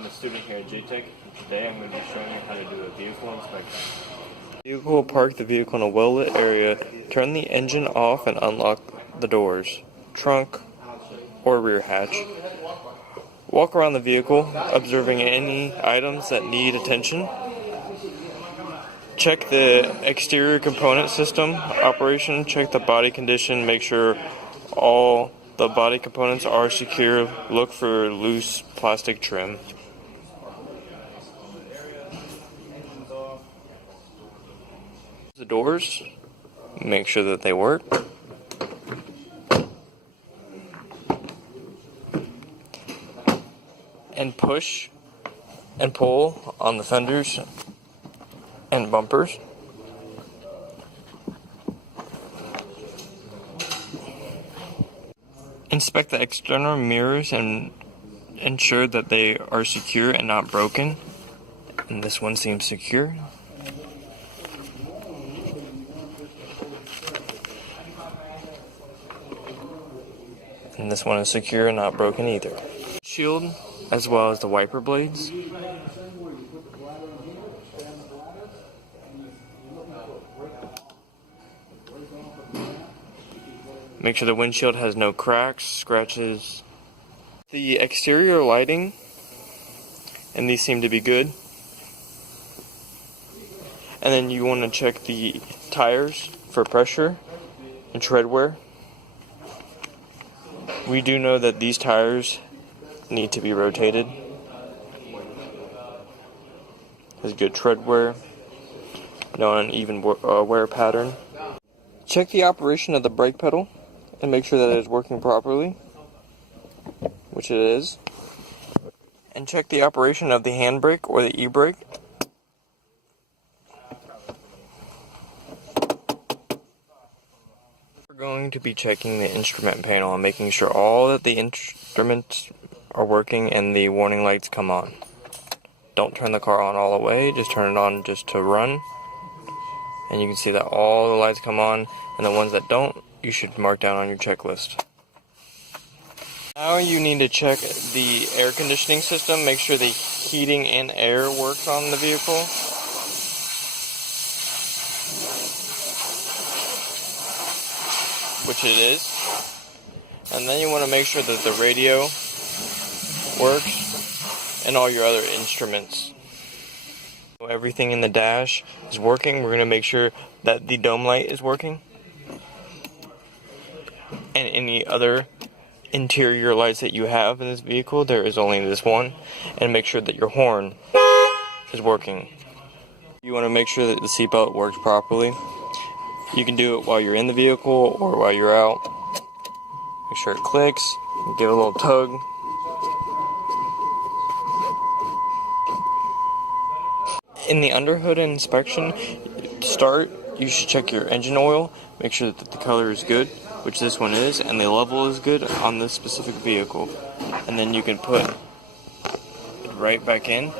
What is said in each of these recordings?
I'm a student here at Jtech, and today I'm going to be showing you how to do a vehicle inspection. Vehicle, park the vehicle in a well-lit area, turn the engine off and unlock the doors, trunk, or rear hatch. Walk around the vehicle, observing any items that need attention. Check the exterior component system operation, check the body condition, make sure all the body components are secure, look for loose plastic trim. The doors, make sure that they work. And push and pull on the fenders and bumpers. Inspect the external mirrors and ensure that they are secure and not broken. And this one seems secure. And this one is secure and not broken either. Shield, as well as the wiper blades. Make sure the windshield has no cracks, scratches. The exterior lighting, and these seem to be good. And then you want to check the tires for pressure and tread wear. We do know that these tires need to be rotated. Has good tread wear, no uneven wear pattern. Check the operation of the brake pedal and make sure that it is working properly, which it is. And check the operation of the handbrake or the e-brake. We're going to be checking the instrument panel and making sure all that the instruments are working and the warning lights come on. Don't turn the car on all the way, just turn it on just to run. And you can see that all the lights come on, and the ones that don't, you should mark down on your checklist. Now you need to check the air conditioning system, make sure the heating and air works on the vehicle. Which it is. And then you want to make sure that the radio works and all your other instruments. Everything in the dash is working. We're going to make sure that the dome light is working. And any other interior lights that you have in this vehicle, there is only this one. And make sure that your horn is working. You want to make sure that the seatbelt works properly. You can do it while you're in the vehicle or while you're out. Make sure it clicks, give it a little tug. In the underhood inspection, to start, you should check your engine oil, make sure that the color is good, which this one is, and the level is good on this specific vehicle. And then you can put it right back in.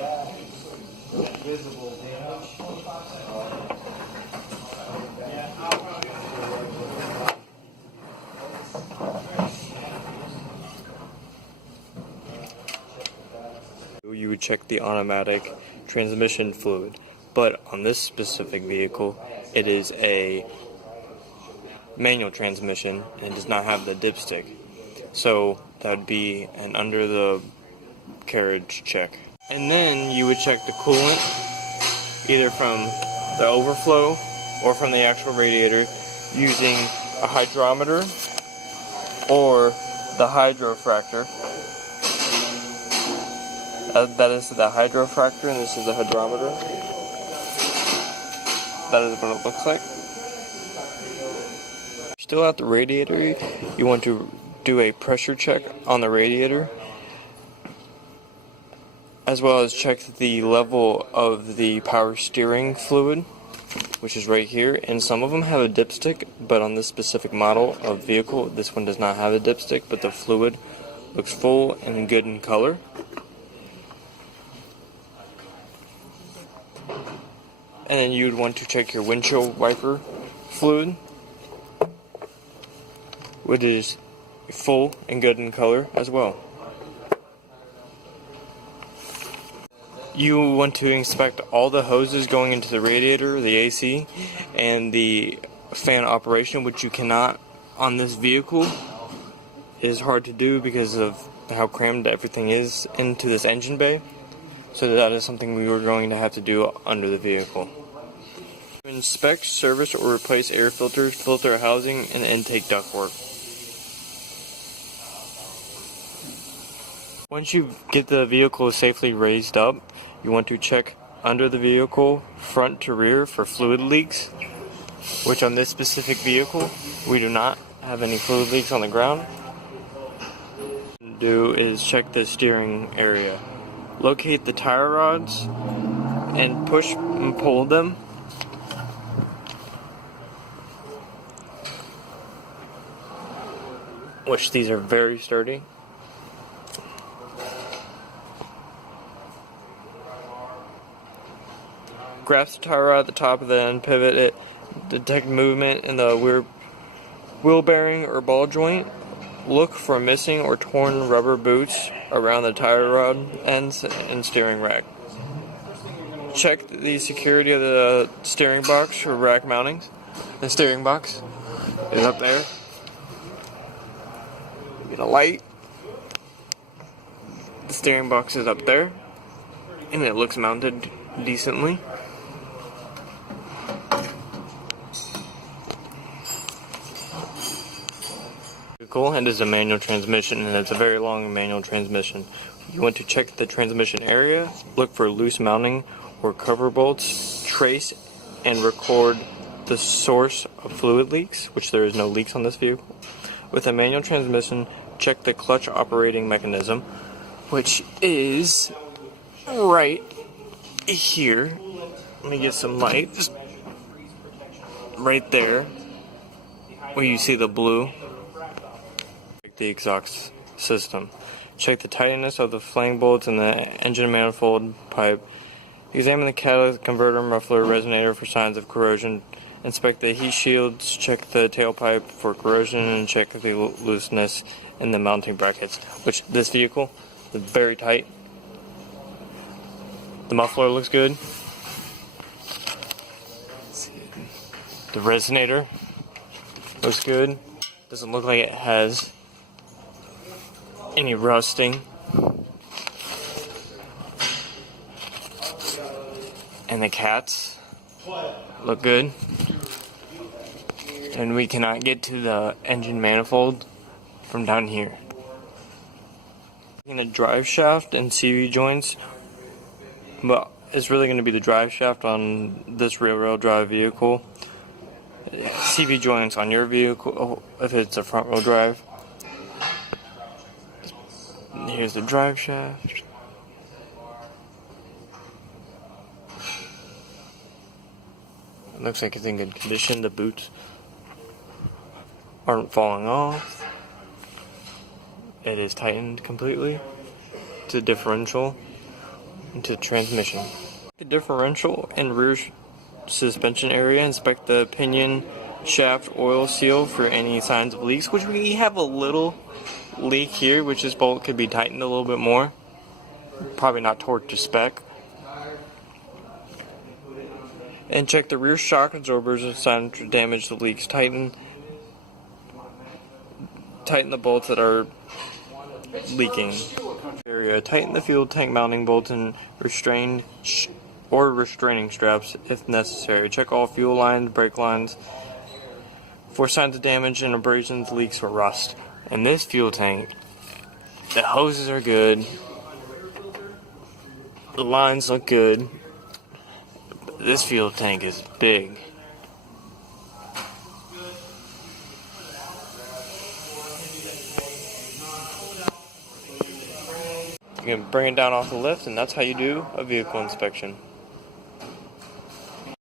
You would check the automatic transmission fluid, but on this specific vehicle it is a manual transmission and does not have the dipstick, so that would be an under the carriage check. And then you would check the coolant either from the overflow or from the actual radiator using a hydrometer or the hydrofractor. That is the hydrofractor, and this is the hydrometer. That is what it looks like. Still at the radiator, you want to do a pressure check on the radiator, as well as check the level of the power steering fluid, which is right here. And some of them have a dipstick, but on this specific model of vehicle, this one does not have a dipstick, but the fluid looks full and good in color. And then you'd want to check your windshield wiper fluid, which is full and good in color as well. You want to inspect all the hoses going into the radiator, the AC, and the fan operation, which you cannot on this vehicle. It is hard to do because of how crammed everything is into this engine bay. So that is something we were going to have to do under the vehicle. Inspect, service, or replace air filters, filter housing, and intake ductwork. Once you get the vehicle safely raised up, you want to check under the vehicle, front to rear, for fluid leaks, which on this specific vehicle, we do not have any fluid leaks on the ground. What you do is check the steering area. Locate the tire rods and push and pull them. Which these are very sturdy. Grasp the tire rod at the top of the end, pivot it, detect movement in the wheel bearing or ball joint. Look for missing or torn rubber boots around the tire rod ends and steering rack. Check the security of the steering box or rack mountings. The steering box is up there. Get a light. The steering box is up there, and it looks mounted decently. And is a manual transmission, and it's a very long manual transmission. You want to check the transmission area, look for loose mounting or cover bolts, trace and record the source of fluid leaks, which there is no leaks on this vehicle. With a manual transmission, check the clutch operating mechanism, which is right here. Let me get some lights. Right there, where you see the blue. The exhaust system. Check the tightness of the flange bolts and the engine manifold pipe. Examine the catalytic converter, muffler, resonator for signs of corrosion. Inspect the heat shields. Check the tailpipe for corrosion, and check the looseness in the mounting brackets. Which this vehicle is very tight. The muffler looks good. The resonator looks good. Doesn't look like it has any rusting. And the cats look good. And we cannot get to the engine manifold from down here. In the drive shaft and CV joints, but it's really going to be the drive shaft on this rear-wheel drive vehicle. CV joints on your vehicle if it's a front-wheel drive. Here's the drive shaft. It looks like it's in good condition. The boots aren't falling off. It is tightened completely to differential and to transmission. The differential and rear suspension area. Inspect the pinion shaft oil seal for any signs of leaks, which we have a little leak here, which this bolt could be tightened a little bit more. Probably not torqued to spec. And check the rear shock absorbers and signs to damage the leaks. Tighten the bolts that are leaking. Tighten the fuel tank mounting bolts and restraining straps if necessary. Check all fuel lines, brake lines for signs of damage and abrasions, leaks, or rust. In this fuel tank, the hoses are good, the lines look good, but this fuel tank is big. You can bring it down off the lift, and that's how you do a vehicle inspection.